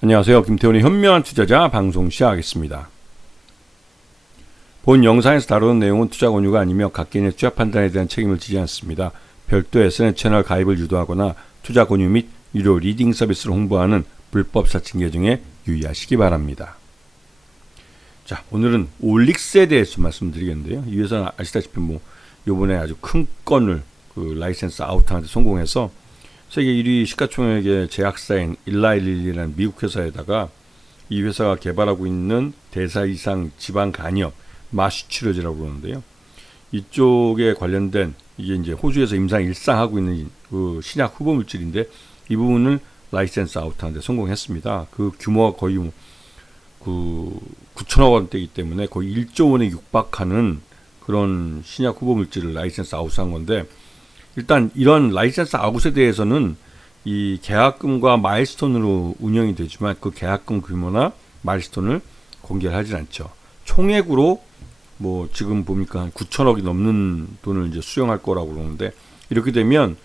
안녕하세요. 김태훈의 현명한 투자자 방송 시작하겠습니다. 본 영상에서 다루는 내용은 투자 권유가 아니며 각개인의 투자 판단에 대한 책임을 지지 않습니다. 별도 SNS 채널 가입을 유도하거나 투자 권유 및 유료 리딩 서비스를 홍보하는 불법 사칭 계정에 유의하시기 바랍니다. 자, 오늘은 올릭스에 대해서 말씀드리겠는데요. 이 회사는 아시다시피 요번에 아주 큰 건을 라이센스 아웃하는데 성공해서 세계 1위 시가총액의 제약사인 일라일리라는 미국 회사에다가 이 회사가 개발하고 있는 대사 이상 지방 간염 마취 치료제라고 그러는데요. 이쪽에 관련된 이게 이제 호주에서 임상 일상하고 있는 그 신약 후보 물질인데 이 부분을 라이센스 아웃하는데 성공했습니다. 그 규모가 거의 9천억 원대이기 때문에 거의 1조 원에 육박하는 그런 신약 후보 물질을 라이센스 아웃한 건데, 일단 이런 라이센스 아웃에 대해서는 이 계약금과 마일스톤으로 운영이 되지만 그 계약금 규모나 마일스톤을 공개를 하진 않죠. 총액으로 지금 보니까 한 9천억이 넘는 돈을 이제 수령할 거라고 그러는데, 이렇게 되면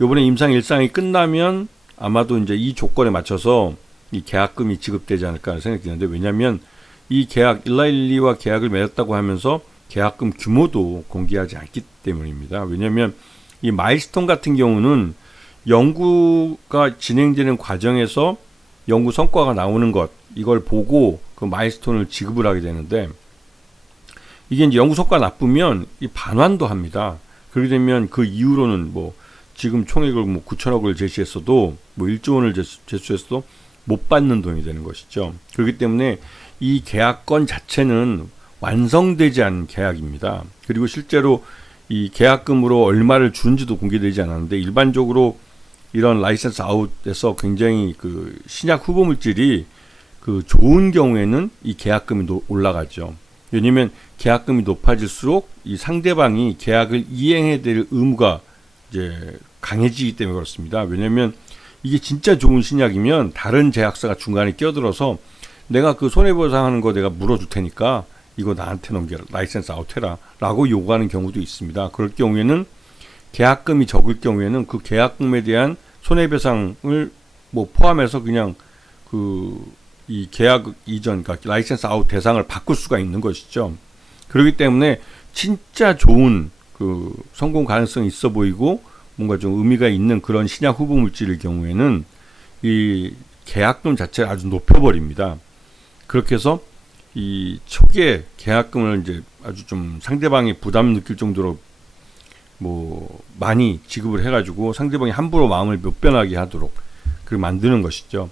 이번에 임상 일상이 끝나면 아마도 이제 이 조건에 맞춰서 이 계약금이 지급되지 않을까 생각이 드는데, 왜냐하면 이 일라일리와 계약을 맺었다고 하면서 계약금 규모도 공개하지 않기 때문입니다. 왜냐하면 이 마일스톤 같은 경우는 연구가 진행되는 과정에서 연구 성과가 나오는 것, 이걸 보고 그 마일스톤을 지급을 하게 되는데, 이게 이제 연구 성과가 나쁘면 이 반환도 합니다. 그렇게 되면 그 이후로는 지금 총액을 9천억을 제시했어도 1조 원을 제시했어도 못 받는 돈이 되는 것이죠. 그렇기 때문에 이 계약건 자체는 완성되지 않은 계약입니다. 그리고 실제로 이 계약금으로 얼마를 주는지도 공개되지 않았는데, 일반적으로 이런 라이센스 아웃에서 굉장히 그 신약 후보 물질이 좋은 경우에는 이 계약금이 올라가죠. 왜냐하면 계약금이 높아질수록 이 상대방이 계약을 이행해야 될 의무가 이제 강해지기 때문에 그렇습니다. 왜냐하면 이게 진짜 좋은 신약이면 다른 제약사가 중간에 끼어들어서 내가 그 손해보상하는 거 내가 물어줄 테니까 이거 나한테 넘겨라, 라이센스 아웃해라 라고 요구하는 경우도 있습니다. 그럴 경우에는 계약금이 적을 경우에는 그 계약금에 대한 손해배상을 포함해서 그냥 이 계약 이전, 그러니까 라이센스 아웃 대상을 바꿀 수가 있는 것이죠. 그렇기 때문에 진짜 좋은 성공 가능성이 있어 보이고 뭔가 좀 의미가 있는 그런 신약 후보 물질의 경우에는 이 계약금 자체를 아주 높여버립니다. 그렇게 해서 이 초기에 계약금을 이제 아주 좀 상대방이 부담 느낄 정도로 많이 지급을 해가지고 상대방이 함부로 마음을 못 변하게 하도록 만드는 것이죠.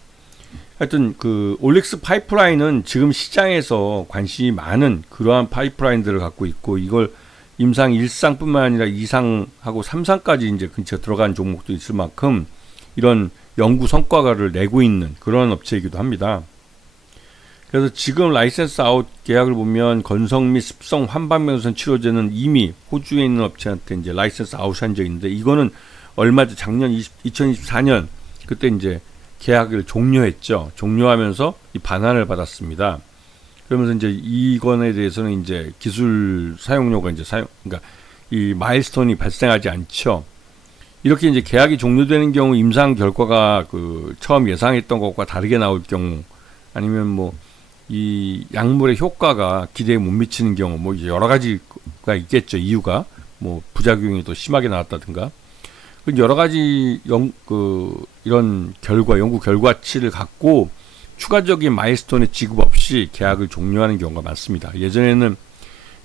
하여튼 올릭스 파이프라인은 지금 시장에서 관심이 많은 그러한 파이프라인들을 갖고 있고, 이걸 임상 1상뿐만 아니라 2상하고 3상까지 이제 근처에 들어간 종목도 있을 만큼 이런 연구 성과를 내고 있는 그런 업체이기도 합니다. 그래서 지금 라이센스 아웃 계약을 보면 건성 및 습성 환방면선 치료제는 이미 호주에 있는 업체한테 이제 라이센스 아웃한 적인데, 이거는 얼마 전 작년 2024년 그때 이제 계약을 종료했죠. 종료하면서 이 반환을 받았습니다. 그러면서 이제 이건에 대해서는 이제 기술 사용료가 그러니까 이 마일스톤이 발생하지 않죠. 이렇게 이제 계약이 종료되는 경우 임상 결과가 처음 예상했던 것과 다르게 나올 경우, 아니면 이 약물의 효과가 기대에 못 미치는 경우, 여러 가지가 있겠죠. 이유가 부작용이 더 심하게 나왔다든가, 여러 가지 이런 연구 결과치를 갖고 추가적인 마일스톤의 지급 없이 계약을 종료하는 경우가 많습니다. 예전에는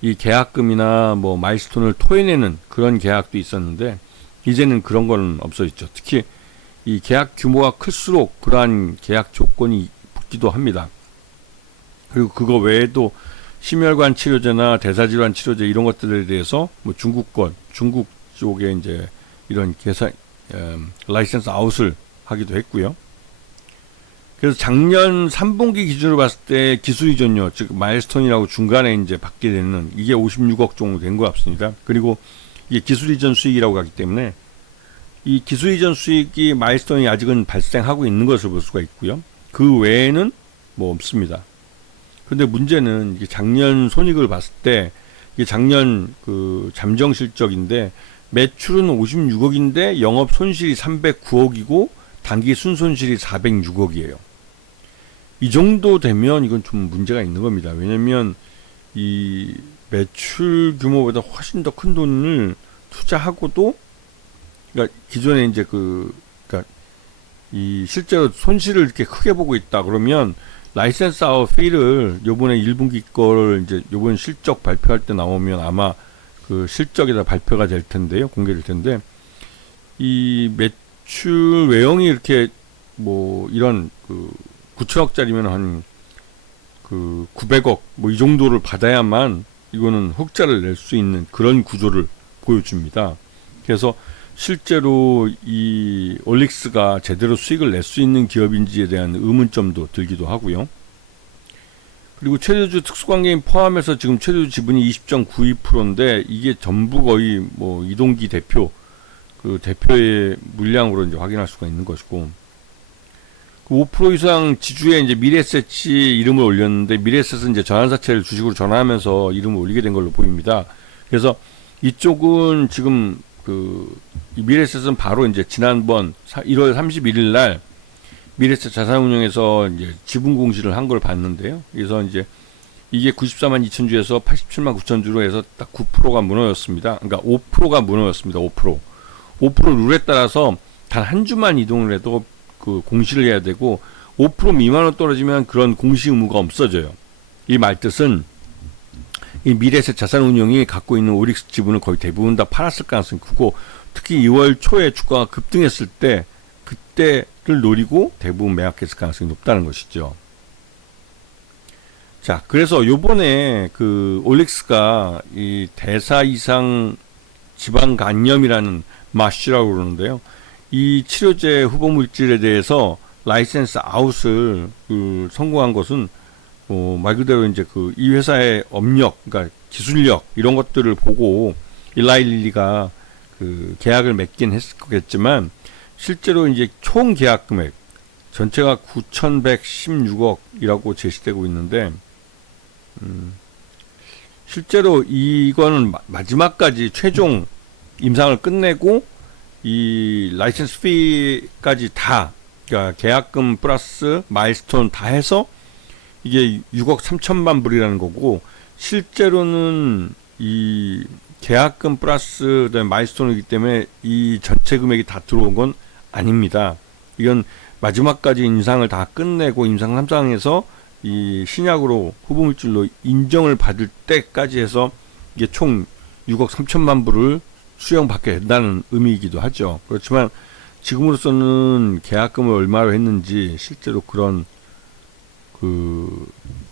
이 계약금이나 마일스톤을 토해내는 그런 계약도 있었는데, 이제는 그런 건 없어졌죠. 특히 이 계약 규모가 클수록 그러한 계약 조건이 붙기도 합니다. 그리고 그거 외에도 심혈관 치료제나 대사질환 치료제 이런 것들에 대해서 중국 쪽에 이제 이런 라이센스 아웃을 하기도 했고요. 그래서 작년 3분기 기준으로 봤을 때 기술 이전료, 즉 마일스톤이라고 중간에 이제 받게 되는 이게 56억 정도 된 것 같습니다. 그리고 이게 기술 이전 수익이라고 하기 때문에 이 기술 이전 수익이 마일스톤이 아직은 발생하고 있는 것을 볼 수가 있고요. 그 외에는 없습니다. 그런데 문제는 이게 작년 손익을 봤을 때 이게 작년 잠정 실적인데 매출은 56억인데 영업 손실이 309억이고 단기 순손실이 406억이에요. 이 정도 되면 이건 좀 문제가 있는 겁니다. 왜냐면 이 매출 규모보다 훨씬 더 큰 돈을 투자하고도, 그러니까 기존에 이제 그러니까 이 실제로 손실을 이렇게 크게 보고 있다 그러면 라이센스 아웃 피를 요번에 1분기 거를 이제 요번 실적 발표할 때 나오면 아마 그 실적에다 발표가 될 텐데요. 공개될 텐데, 이 매출 외형이 이렇게 뭐 이런 그 9천억짜리면 한 그 900억 뭐 이 정도를 받아야만 이거는 흑자를 낼 수 있는 그런 구조를 보여줍니다. 그래서 실제로 이 올릭스가 제대로 수익을 낼 수 있는 기업인지에 대한 의문점도 들기도 하고요. 그리고 최대주 특수관계인 포함해서 지금 최대주 지분이 20.92%인데 이게 전부 거의 뭐 이동기 대표 그 대표의 물량으로 이제 확인할 수가 있는 것이고, 그 5% 이상 지주에 이제 미래에셋이 이름을 올렸는데, 미래에셋은 이제 전환사채를 주식으로 전환하면서 이름을 올리게 된 걸로 보입니다. 그래서 이쪽은 지금 이 미래에셋은 바로 이제 지난번 1월 31일 날 미래에셋 자산운용에서 이제 지분 공시를 한 걸 봤는데요. 그래서 이제 이게 94만 2천 주에서 87만 9천 주로 해서 딱 9%가 무너졌습니다. 그러니까 5%가 무너졌습니다. 5%. 5% 룰에 따라서 단 한 주만 이동을 해도 그 공시를 해야 되고, 5% 미만으로 떨어지면 그런 공시 의무가 없어져요. 이 말뜻은 이 미래에셋 자산운용이 갖고 있는 오릭스 지분을 거의 대부분 다 팔았을 가능성이 크고, 특히 2월 초에 주가가 급등했을 때 그때를 노리고 대부분 매각했을 가능성이 높다는 것이죠. 자, 그래서 요번에 그 올릭스가 이 대사 이상 지방 간염이라는 마쉬라고 그러는데요. 이 치료제 후보 물질에 대해서 라이센스 아웃을 성공한 것은 말 그대로 이제 이 회사의 업력, 그러니까 기술력 이런 것들을 보고 일라일리가 계약을 맺긴 했을 거겠지만, 실제로 이제 총 계약 금액 전체가 9,116억이라고 제시되고 있는데, 실제로 이거는 마지막까지 최종 임상을 끝내고 이 라이센스 피까지 다, 그러니까 계약금 플러스 마일스톤 다 해서 이게 6억 3천만 불이라는 거고, 실제로는 이 계약금 플러스 마일스톤이기 때문에 이 전체 금액이 다 들어온 건 아닙니다. 이건 마지막까지 임상을 다 끝내고 임상 3상에서 이 신약으로 후보물질로 인정을 받을 때까지 해서 이게 총 6억 3천만 불을 수령받게 된다는 의미이기도 하죠. 그렇지만 지금으로서는 계약금을 얼마로 했는지, 실제로 그런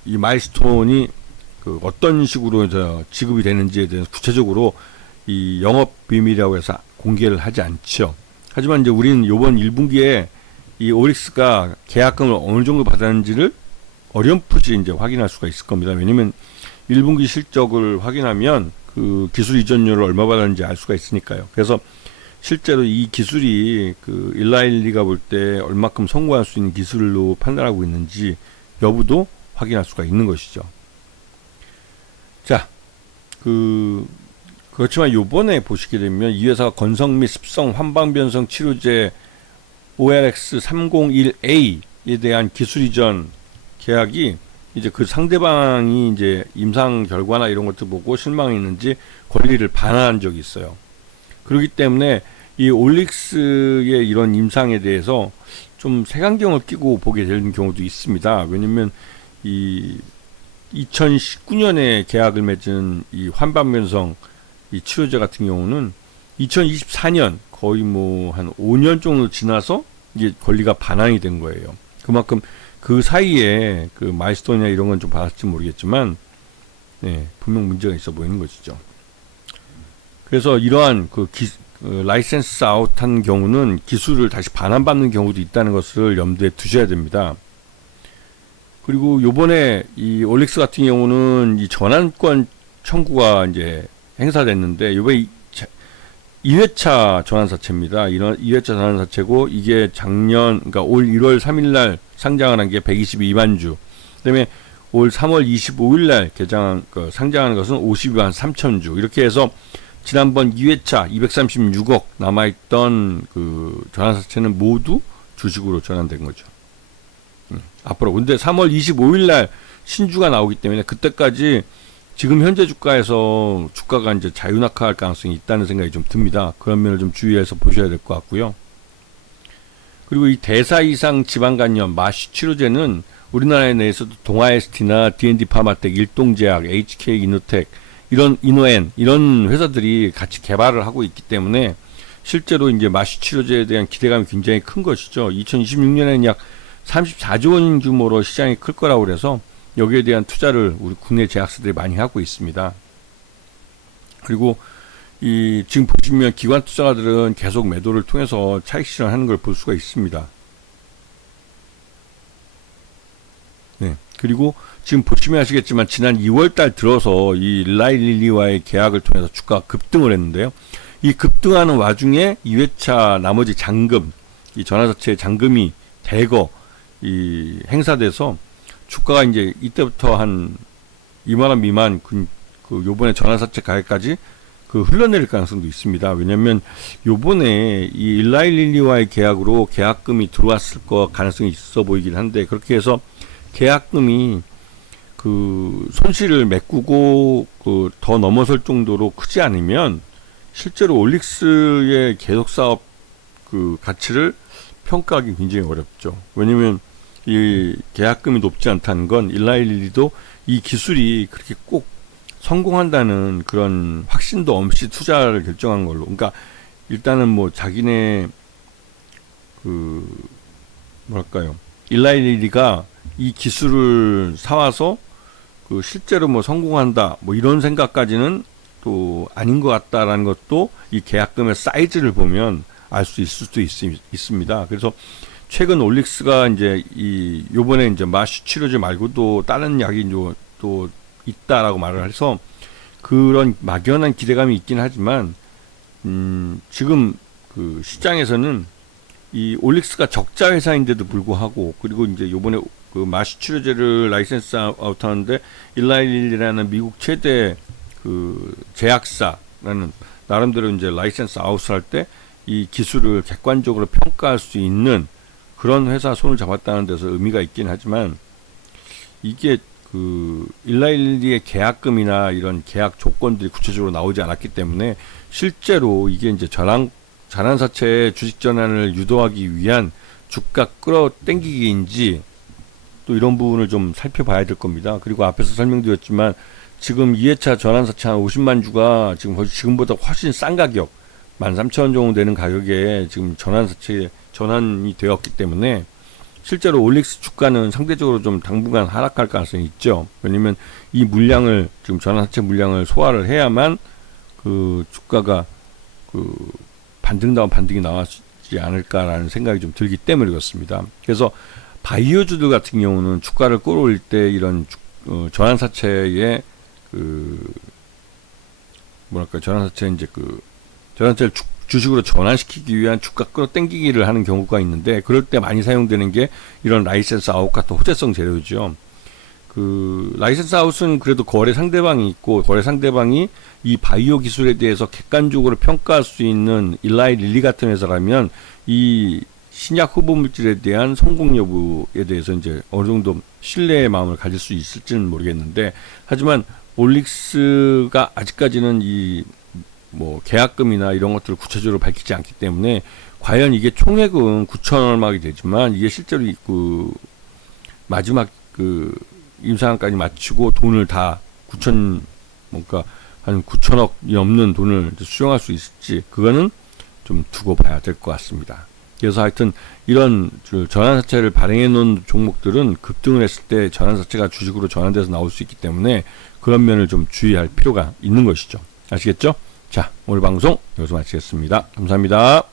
이 마일스톤이 어떤 식으로 지급이 되는지에 대해서 구체적으로 이 영업 비밀이라고 해서 공개를 하지 않죠. 하지만 이제 우리는 이번 1분기에 이 오릭스가 계약금을 어느 정도 받았는지를 어렴풋이 이제 확인할 수가 있을 겁니다. 왜냐면 1분기 실적을 확인하면 그 기술 이전료를 얼마 받았는지 알 수가 있으니까요. 그래서 실제로 이 기술이 일라일리가 볼 때 얼마큼 성공할 수 있는 기술로 판단하고 있는지 여부도 확인할 수가 있는 것이죠. 자, 그렇지만 요번에 보시게 되면 이 회사가 건성 및 습성 환방변성 치료제 ORX301A에 대한 기술 이전 계약이 이제 그 상대방이 이제 임상 결과나 이런 것들 보고 실망했는지 권리를 반환한 적이 있어요. 그렇기 때문에 이 올릭스의 이런 임상에 대해서 좀 색안경을 끼고 보게 되는 경우도 있습니다. 왜냐면 이 2019년에 계약을 맺은 이 환방변성 이 치료제 같은 경우는 2024년 거의 뭐 한 5년 정도 지나서 이게 권리가 반환이 된 거예요. 그만큼 그 사이에 마일스톤이나 이런 건 좀 받았을지 모르겠지만, 네, 분명 문제가 있어 보이는 것이죠. 그래서 이러한 라이센스 아웃한 경우는 기술을 다시 반환받는 경우도 있다는 것을 염두에 두셔야 됩니다. 그리고 요번에 이 올릭스 같은 경우는 이 전환권 청구가 이제 행사됐는데, 요번에 2회차 전환사채입니다. 이런 2회차 전환사채고, 이게 그러니까 올 1월 3일 날 상장을 한 게 122만 주. 그다음에 올 3월 25일 날 상장하는 것은 52만 3천 주. 이렇게 해서 지난번 2회차 236억 남아있던 전환사채는 모두 주식으로 전환된 거죠. 앞으로. 근데 3월 25일 날 신주가 나오기 때문에 그때까지 지금 현재 주가에서 주가가 이제 자유낙하할 가능성이 있다는 생각이 좀 듭니다. 그런 면을 좀 주의해서 보셔야 될 것 같고요. 그리고 이 대사 이상 지방간염 마취 치료제는 우리나라 내에서도 동아에스티나 D&D 파마텍, 일동제약, HK 이노텍 이런 이노엔 이런 회사들이 같이 개발을 하고 있기 때문에 실제로 이제 마취 치료제에 대한 기대감이 굉장히 큰 것이죠. 2026년에는 약 34조 원 규모로 시장이 클 거라고 그래서 여기에 대한 투자를 우리 국내 제약사들이 많이 하고 있습니다. 그리고 이 지금 보시면 기관 투자가들은 계속 매도를 통해서 차익 실현하는 걸 볼 수가 있습니다. 네. 그리고 지금 보시면 아시겠지만 지난 2월달 들어서 이 일라이릴리와의 계약을 통해서 주가가 급등을 했는데요. 이 급등하는 와중에 2회차 나머지 잔금, 이 전환사채의 잔금이 대거 이 행사돼서 주가가 이제 이때부터 한 2만원 미만 그 요번에 전환사채 가격까지 흘러내릴 가능성도 있습니다. 왜냐면 요번에 이 일라이릴리와의 계약으로 계약금이 들어왔을 거 가능성이 있어 보이긴 한데 그렇게 해서 계약금이 손실을 메꾸고 더 넘어설 정도로 크지 않으면 실제로 올릭스의 계속 사업 가치를 평가하기 굉장히 어렵죠. 왜냐면 이 계약금이 높지 않다는 건 일라이릴리도 이 기술이 그렇게 꼭 성공한다는 그런 확신도 없이 투자를 결정한 걸로. 그러니까 일단은 뭐 자기네 뭐랄까요, 일라이릴리가 이 기술을 사와서 실제로 뭐 성공한다 뭐 이런 생각까지는 또 아닌 것 같다라는 것도 이 계약금의 사이즈를 보면 알 수 있을 수도 있습니다. 그래서 최근 올릭스가 이제 요번에 이제 마취 치료제 말고도 다른 약이 또 있다라고 말을 해서 그런 막연한 기대감이 있긴 하지만 지금 시장에서는 이 올릭스가 적자 회사인데도 불구하고 그리고 이제 요번에 마취 치료제를 라이센스 아웃하는데 일라이릴리라는 미국 최대 제약사라는 나름대로 이제 라이센스 아웃을 할 때 이 기술을 객관적으로 평가할 수 있는 그런 회사 손을 잡았다는 데서 의미가 있긴 하지만 이게 일라이릴리의 계약금이나 이런 계약 조건들이 구체적으로 나오지 않았기 때문에 실제로 이게 이제 전환사채의 주식 전환을 유도하기 위한 주가 끌어당기기인지 또 이런 부분을 좀 살펴봐야 될 겁니다. 그리고 앞에서 설명드렸지만 지금 2회차 전환사채 한 50만 주가 지금보다 훨씬 싼 가격 13,000원 정도 되는 가격에 지금 전환사채 전환이 되었기 때문에 실제로 올릭스 주가는 상대적으로 좀 당분간 하락할 가능성이 있죠. 왜냐면 이 물량을 지금 전환사채 물량을 소화를 해야만 주가가 반등다운 반등이 나왔지 않을까라는 생각이 좀 들기 때문에 그렇습니다. 그래서 바이오주들 같은 경우는 주가를 끌어올릴 때 이런 전환사채의 전환사채 이제 전환사채를 주식으로 전환시키기 위한 주가 끌어당기기를 하는 경우가 있는데 그럴 때 많이 사용되는 게 이런 라이센스 아웃 같은 호재성 재료죠. 라이센스 아웃은 그래도 거래 상대방이 있고 거래 상대방이 이 바이오 기술에 대해서 객관적으로 평가할 수 있는 일라이릴리 같은 회사라면 이 신약 후보 물질에 대한 성공 여부에 대해서 이제 어느 정도 신뢰의 마음을 가질 수 있을지는 모르겠는데 하지만 올릭스가 아직까지는 계약금이나 이런 것들을 구체적으로 밝히지 않기 때문에 과연 이게 총액은 9천 얼마가 되지만 이게 실제로 마지막 임상까지 마치고 돈을 다 한 9천억이 넘는 돈을 수령할 수 있을지 그거는 좀 두고 봐야 될 것 같습니다. 그래서 하여튼 이런 전환사채를 발행해 놓은 종목들은 급등을 했을 때 전환사채가 주식으로 전환돼서 나올 수 있기 때문에 그런 면을 좀 주의할 필요가 있는 것이죠. 아시겠죠? 자, 오늘 방송 여기서 마치겠습니다. 감사합니다.